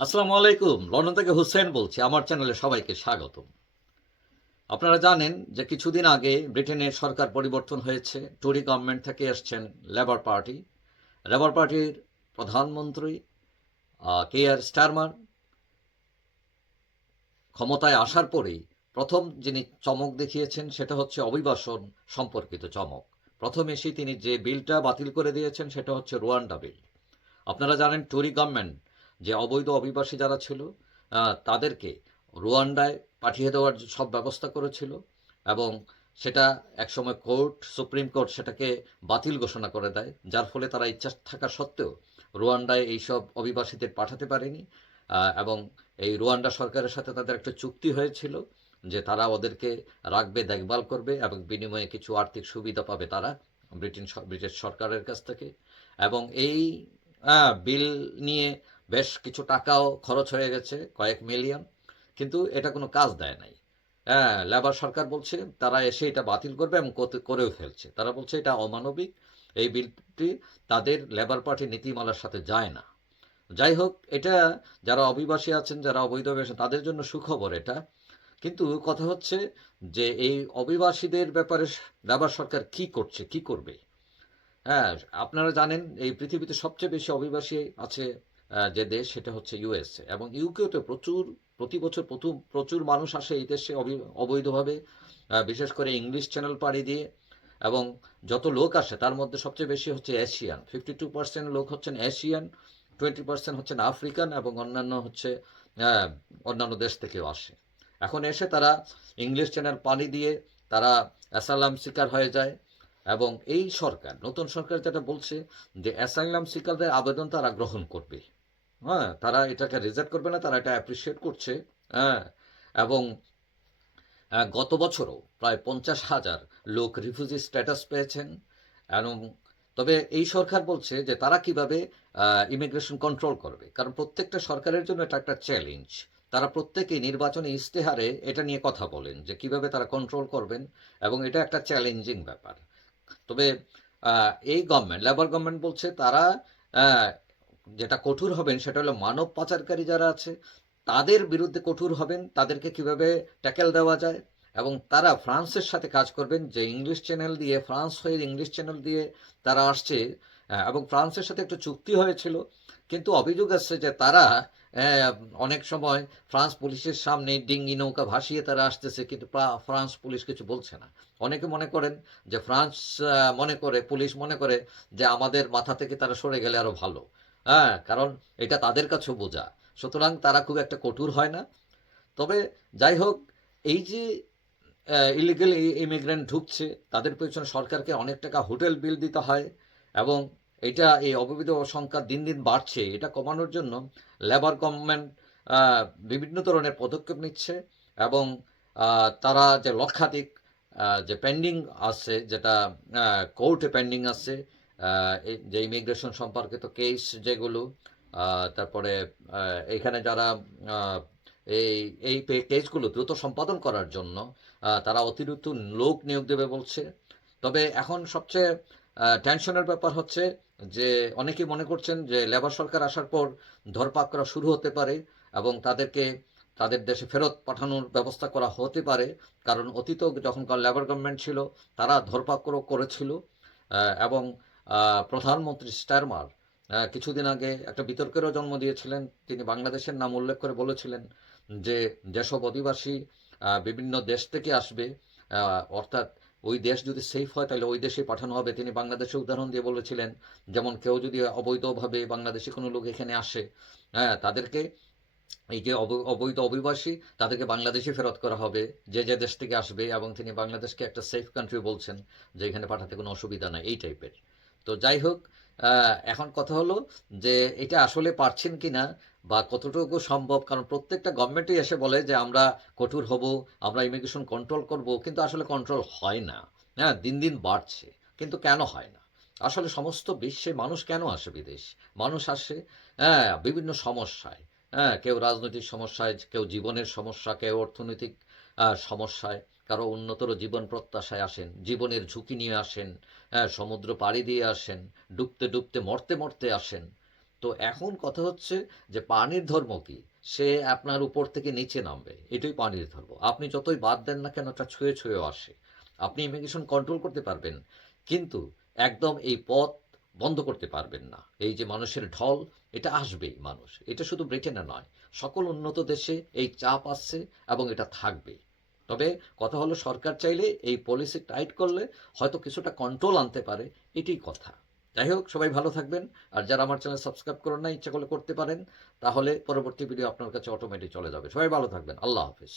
আসসালামু আলাইকুম, লন্ডন থেকে হুসেন বলছি, আমার চ্যানেলে সবাইকে স্বাগতম। আপনারা জানেন যে কিছুদিন আগে ব্রিটেনের সরকার পরিবর্তন হয়েছে, টরি গভর্নমেন্ট থেকে এসছেন লেবার পার্টি। লেবার পার্টির প্রধানমন্ত্রী কে আর স্টারমার, ক্ষমতায় আসার পরেই প্রথম যিনি চমক দেখিয়েছেন সেটা হচ্ছে অভিবাসন সম্পর্কিত চমক। প্রথম এসেই তিনি যে বিলটা বাতিল করে দিয়েছেন সেটা হচ্ছে রুয়ান্ডা বিল। আপনারা জানেন টরি গভর্নমেন্ট যে অবৈধ অভিবাসী যারা ছিল তাদেরকে রুয়ান্ডায় পাঠিয়ে দেওয়ার সব ব্যবস্থা করেছিল এবং সেটা একসময় কোর্ট, সুপ্রিম কোর্ট সেটাকে বাতিল ঘোষণা করে দেয়, যার ফলে তারা ইচ্ছা থাকা সত্ত্বেও রুয়ান্ডায় এইসব অভিবাসীদের পাঠাতে পারেনি এবং এই রুয়ান্ডা সরকারের সাথে তাদের একটা চুক্তি হয়েছিল যে তারা ওদেরকে রাখবে, দেখভাল করবে এবং বিনিময়ে কিছু আর্থিক সুবিধা পাবে তারা ব্রিটেন ব্রিটিশ সরকারের কাছ থেকে এবং এই বিল নিয়ে বেশ কিছু টাকাও খরচ হয়ে গেছে, কয়েক মিলিয়ন। কিন্তু এটা কোনো কাজ দেয় নাই। হ্যাঁ লেবার সরকার বলছে তারা এসে এটা বাতিল করবে এবং করেও ফেলছে। তারা বলছে এটা অমানবিক। এই বিলটি তাদের লেবার পার্টির নীতিমালার সাথে যায় না। যাই হোক, এটা যারা অভিবাসী আছেন, যারা অবৈধ আছেন তাদের জন্য সুখবর এটা। কিন্তু কথা হচ্ছে যে এই অভিবাসীদের ব্যাপারে লেবার সরকার কি করছে, কি করবে? হ্যাঁ আপনারা জানেন এই পৃথিবীতে সবচেয়ে বেশি অভিবাসী আছে যে দেশ, সেটা হচ্ছে ইউএসএ এবং ইউকেতে প্রচুর, প্রতি বছর প্রচুর প্রচুর মানুষ আসে এই দেশে অবি- অবৈধভাবে বিশেষ করে ইংলিশ চ্যানেল পাড়ি দিয়ে। এবং যত লোক আসে, তার মধ্যে সবচেয়ে বেশি হচ্ছে এশিয়ান ফিফটি টু পার্সেন্ট লোক হচ্ছেন এশিয়ান টোয়েন্টি পার্সেন্ট হচ্ছেন আফ্রিকান এবং অন্যান্য হচ্ছে অন্যান্য দেশ থেকেও আসে। এখন এসে তারা ইংলিশ চ্যানেল পানি দিয়ে তারা অ্যাসালাম শিকার হয়ে যায়। এবং এই সরকার, নতুন সরকার যেটা বলছে যে অ্যাসাইলাম শিকারদের আবেদন তারা গ্রহণ করবে। হ্যাঁ তারা এটাকে রিজেক্ট করবে না তারা এটা অ্যাপ্রিসিয়েট করছে হ্যাঁ এবং আহ, গত বছরও প্রায় পঞ্চাশ হাজার লোক রিফিউজি স্ট্যাটাস পেয়েছেন এবং তবে এই সরকার বলছে যে তারা কীভাবে ইমিগ্রেশন কন্ট্রোল করবে কারণ প্রত্যেকটা সরকারের জন্য এটা একটা চ্যালেঞ্জ তারা প্রত্যেকেই নির্বাচনী ইশতেহারে এটা নিয়ে কথা বলেন যে কীভাবে তারা কন্ট্রোল করবেন এবং এটা একটা চ্যালেঞ্জিং ব্যাপার। তবে এই গভর্নমেন্ট লেবার গভর্নমেন্ট বলছে তারা যেটা কঠোর হবেন সেটা হলো মানব পাচারকারী যারা আছে, তাদের বিরুদ্ধে কঠোর হবেন, তাদেরকে কীভাবে ট্যাকেল দেওয়া যায় এবং তারা ফ্রান্সের সাথে কাজ করবেন, যে ইংলিশ চ্যানেল দিয়ে, ফ্রান্স হয়ে ইংলিশ চ্যানেল দিয়ে তারা আসছে এবং ফ্রান্সের সাথে একটু চুক্তি হয়েছিল, কিন্তু অভিযোগ আসছে যে তারা অনেক সময় ফ্রান্স পুলিশের সামনে ডিঙ্গি নৌকা ভাসিয়ে তারা আসতেছে, কিন্তু ফ্রান্স পুলিশ কিছু বলছে না। অনেকে মনে করেন যে ফ্রান্স মনে করে, পুলিশ মনে করে যে আমাদের মাথা থেকে তারা সরে গেলে আরও ভালো। হ্যাঁ কারণ এটা তাদের কাছেও বোঝা। সুতরাং তারা খুব একটা কঠোর হয় না। তবে যাই হোক, এই যে ইলিগেল ইমিগ্রেন্ট ঢুকছে, তাদের পেছনে সরকারকে অনেক টাকা হোটেল বিল দিতে হয় এবং এটা, এই অবৈধ সংখ্যা দিন দিন বাড়ছে। এটা কমানোর জন্য লেবার গভর্নমেন্ট বিভিন্ন ধরনের পদক্ষেপ নিচ্ছে এবং তারা যে লক্ষাধিক যে পেন্ডিং আছে, যেটা কোর্টে পেন্ডিং আছে যে ইমিগ্রেশন সম্পর্কিত কেস যেগুলো তারপরে এখানে যারা এই এই কেসগুলো দ্রুত সম্পাদন করার জন্য তারা অতিরিক্ত লোক নিয়োগ দেবে বলছে। তবে এখন সবচেয়ে টেনশনের ব্যাপার হচ্ছে যে অনেকেই মনে করছেন যে লেবার সরকার আসার পর ধরপাক করা শুরু হতে পারে এবং তাদেরকে, তাদের দেশে ফেরত পাঠানোর ব্যবস্থা করা হতে পারে। কারণ অতীত যখনকার লেবার গভর্নমেন্ট ছিল, তারা ধরপাকড়ও করেছিল এবং প্রধানমন্ত্রী স্টারমার কিছুদিন আগে একটা বিতর্কেরও জন্ম দিয়েছিলেন। তিনি বাংলাদেশের নাম উল্লেখ করে বলেছিলেন যে, যেসব অধিবাসী বিভিন্ন দেশ থেকে আসবে অর্থাৎ ওই দেশ যদি সেফ হয়, তাহলে ওই দেশে পাঠানো হবে। তিনি বাংলাদেশে উদাহরণ দিয়ে বলেছিলেন, যেমন কেউ যদি অবৈধভাবে বাংলাদেশে কোনো লোক এখানে আসে হ্যাঁ তাদেরকে এই যে অব- অবৈধ অভিবাসী, তাদেরকে বাংলাদেশে ফেরত করা হবে। যে যে দেশ থেকে আসবে, এবং তিনি বাংলাদেশকে একটা সেফ কান্ট্রি বলছেন, যে এখানে পাঠাতে কোনো অসুবিধা নাই, এই টাইপের তো যাই হোক এখন কথা হলো যে এটা আসলে পারছেন কিনা বা কতটুকু সম্ভব, কারণ প্রত্যেকটা গভর্নমেন্টই এসে বলে যে আমরা কঠোর হব, আমরা ইমিগ্রেশন কন্ট্রোল করব, কিন্তু আসলে কন্ট্রোল হয় না। হ্যাঁ দিন দিন বাড়ছে, কিন্তু কেন হয় না? আসলে সমস্ত বিশ্বে মানুষ কেন আসে বিদেশ? মানুষ আসে হ্যাঁ বিভিন্ন সমস্যায়। হ্যাঁ কেউ রাজনৈতিক সমস্যায়, কেউ জীবনের সমস্যা, কেউ অর্থনৈতিক সমস্যায়। কারও উন্নতর জীবন প্রত্যাশায় আসেন, জীবনের ঝুঁকি নিয়ে আসেন হ্যাঁ সমুদ্র পাড়ি দিয়ে আসেন, ডুবতে ডুবতে মরতে মরতে আসেন। তো এখন কথা হচ্ছে যে পানির ধর্ম কি? সে আপনার উপর থেকে নিচে নামবে, এটাই পানির ধর্ম। আপনি যতই বাদ দেন না কেন ওটা ছুঁয়ে ছুঁয়ে আসে। আপনি ইমিগ্রেশন কন্ট্রোল করতে পারবেন, কিন্তু একদম এই পথ বন্ধ করতে পারবেন না। এই যে মানুষের ঢল, এটা আসবেই মানুষ। এটা শুধু ব্রিটেনে নয়, সকল উন্নত দেশে এই চাপ আসছে এবং এটা থাকবে তবে কথা হলো সরকার চাইলে এই পলিসি টাইট করলে হয়তো কিছুটা কন্ট্রোল আনতে পারে এটি কথা। যাই হোক, সবাই ভালো থাকবেন, আর যারা আমার চ্যানেল সাবস্ক্রাইব করেন না ইচ্ছা করলে করতে পারেন, তাহলে পরবর্তী ভিডিও আপনার কাছে অটোমেটিক চলে যাবে। সবাই ভালো থাকবেন, আল্লাহ হাফিজ।